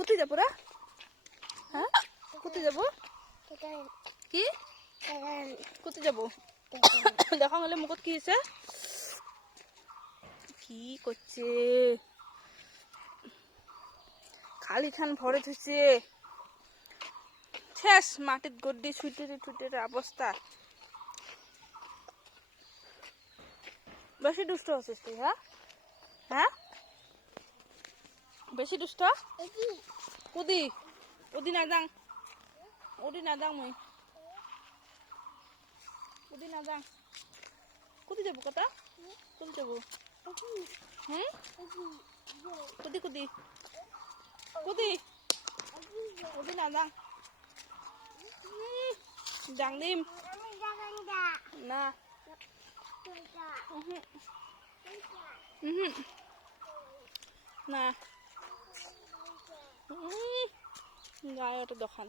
কোথায় যাবো রা? হ্যাঁ কোথায় যাবো? কি কোথায় যাবো? দেখা হলে মুখত কি হয়েছে? কি করছে? খালি খান ভরে থুইছে শেষ মাটিত গড্ডি ছুটে অবস্থা। বেশি দুষ্ট হচ্ছিস তুই? হ্যাঁ হ্যাঁ বেশি দুষ্ট। কুদি উদি না যাং মই উদি না যাং। কুদি যাবো কথা? কুদি যাবো? কুদি কুদি কুদি উদি না যাং। যাং দিম না না গায়ে ওটা দোকান।